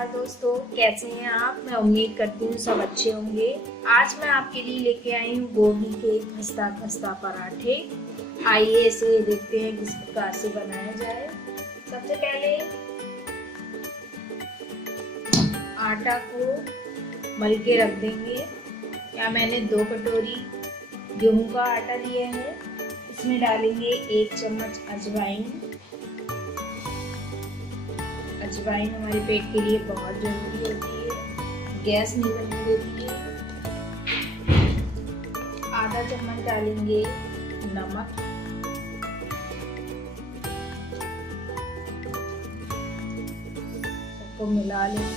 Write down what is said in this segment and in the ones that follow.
नमस्कार दोस्तों, कैसे हैं आप। मैं उम्मीद करती हूँ सब अच्छे होंगे। आज मैं आपके लिए लेके आई हूँ गोभी के खस्ता खस्ता पराठे। आइए इसे देखते हैं किस प्रकार से बनाया जाए। सबसे पहले आटा को मल के रख देंगे। या मैंने 2 कटोरी गेहूं का आटा लिया है। इसमें डालेंगे 1 चम्मच अजवाइन। अजवाइन हमारे पेट के लिए बहुत जरूरी होती है, गैस नहीं बनने देती है। आधा चम्मच डालेंगे नमक। सबको मिला लेंगे।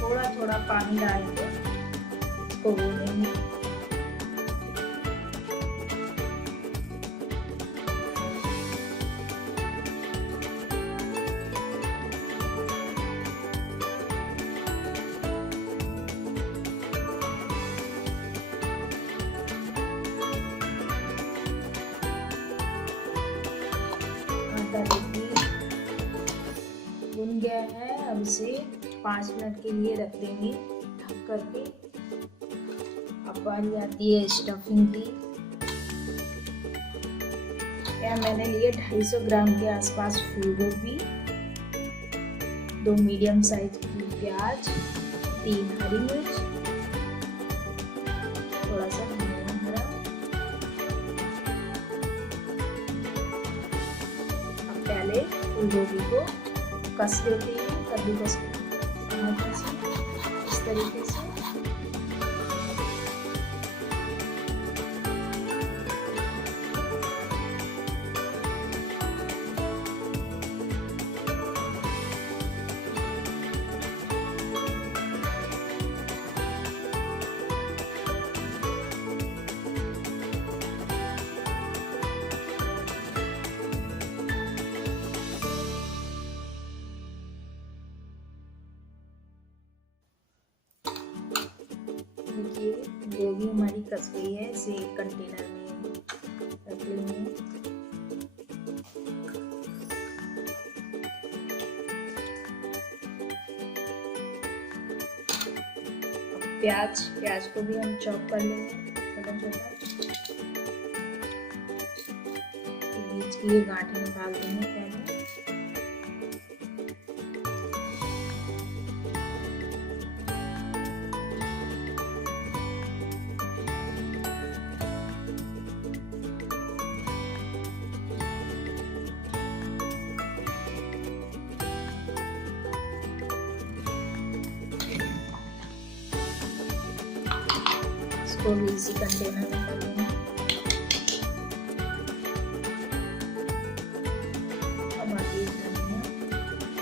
थोड़ा थोड़ा पानी डाल के इसको भूनेंगे। भुन गया है, अब इसे 5 मिनट के लिए रख देंगे ढक करके। अब बारी आती है स्टफिंग की। यह मैंने लिए 250 ग्राम के आसपास फूल गोभी, 2 मीडियम साइज की प्याज, 3 हरी मिर्च, थोड़ा सा धनिया हरा। अब पहले फूल गोभी को कस देते हैं, कद्दूकस इस तरीके से। देखिए गोभी हमारी कस गई है। इसे एक कंटेनर में रख लेंगे। प्याज को भी हम चॉप कर लेंगे छोटा छोटा। बीच की ये गांठें निकाल देंगे पहले। इसको भी इसी कंटेनर में कर देंगे। अब आगे धनिया,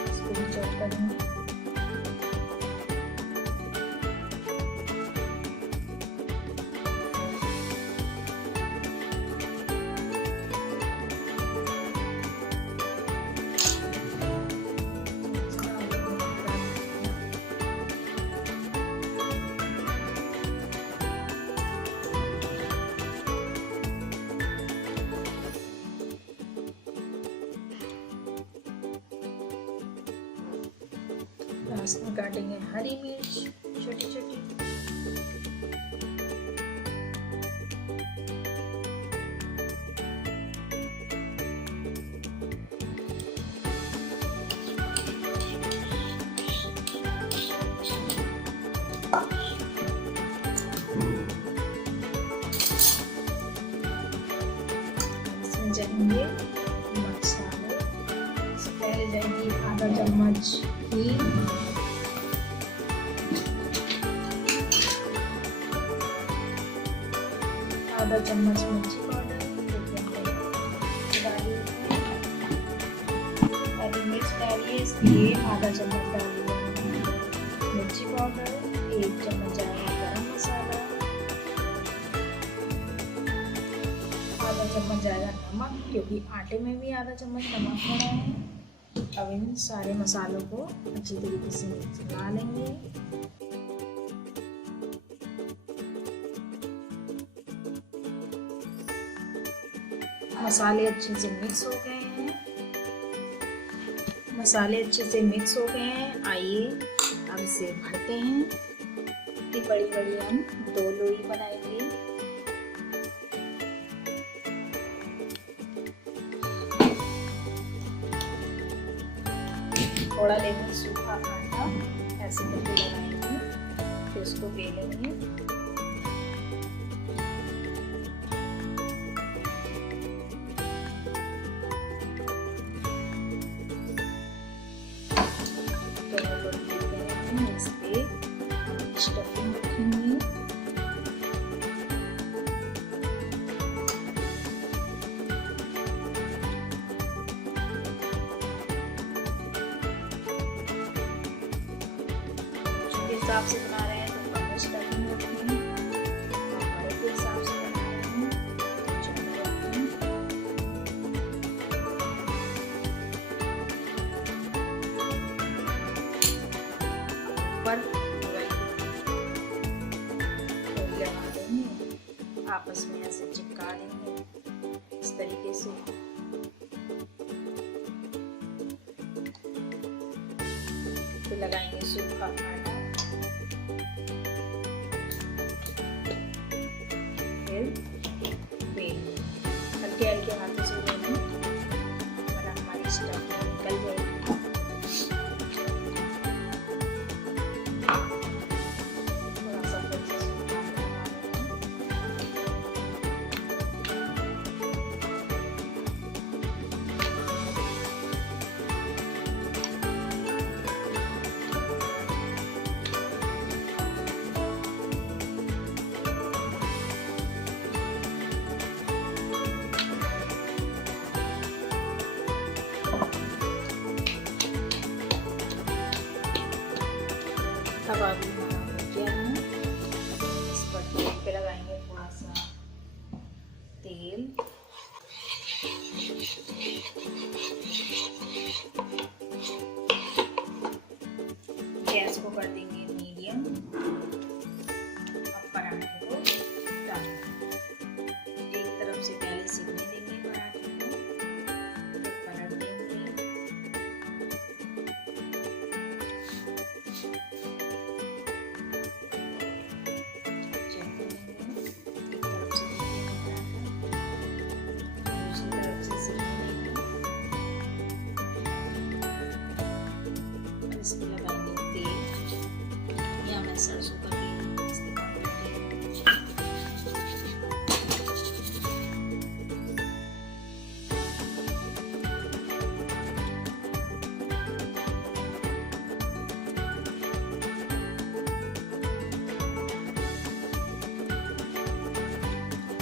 इसको भी चॉप करेंगे। लास्ट में काटेंगे हरी मिर्च छोटी छोटी। इसमें जाएंगे मसाले। पहले जाएगी आधा चम्मच घी, आधा चम्मच मिर्ची पाउडर, हरी मिर्च डालिए, इसलिए आधा चम्मच डालिए मिर्ची पाउडर, 1 चम्मच जाएगा गरम मसाला, आधा चम्मच जाएगा नमक, क्योंकि आटे में भी आधा चम्मच नमक होना है। अब इन सारे मसालों को अच्छी तरीके से मिला लेंगे। मसाले अच्छे से मिक्स हो गए हैं। मसाले अच्छे से मिक्स हो गए हैं। आइए अब इसे भरते हैं। इतनी बड़ी बड़ी हम 2 लोई बनाएंगे। थोड़ा लेंगे सूखा आटा, ऐसे करके लगाएंगे, फिर उसको बेलेंगे। इस पे स्टफिंग रखेंगे। हिसाब से बना रहे हैं तो कम स्टफिंग रखेंगे, हमारे के हिसाब से बना रहे हैं तो ज़्यादा रखेंगे। पर लगा देंगे, आपस में ऐसे चिपका देंगे इस तरीके से। फिर लगाएंगे सूखा आटा, हल्के हल्के हाथों से लेंगे वरना हमारी स्टफिंग निकल जाएगी। थोड़ा सा फिर से सूखा तवा भी बना हो गया है। इस पर तेल पे लगाएंगे थोड़ा सा तेल। गैस को कर देंगे मीडियम। अब पराठे को डालेंगे। एक तरफ से पहले सिकने देंगे पराठे को, फिर पलट देंगे। इसमें लगाएंगे तेल, या मैं सरसों का तेल इस्तेमाल करती हूँ।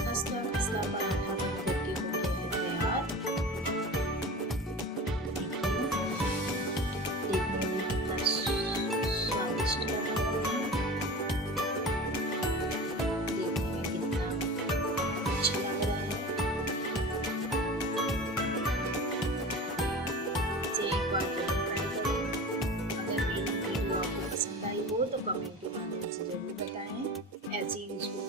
खस्ता खस्ता पराठा बन करके हो गया है तैयार। देखने में कितना स्वादिष्ट लग रहा है, देखने में कितना अच्छा लग रहा है। इसे एक बार जरूर ट्राई करें। अगर मेरी वीडियो आपको पसंद आई हो तो कमेंट के माध्यम से जरूर बताएं। ऐसी यूजफुल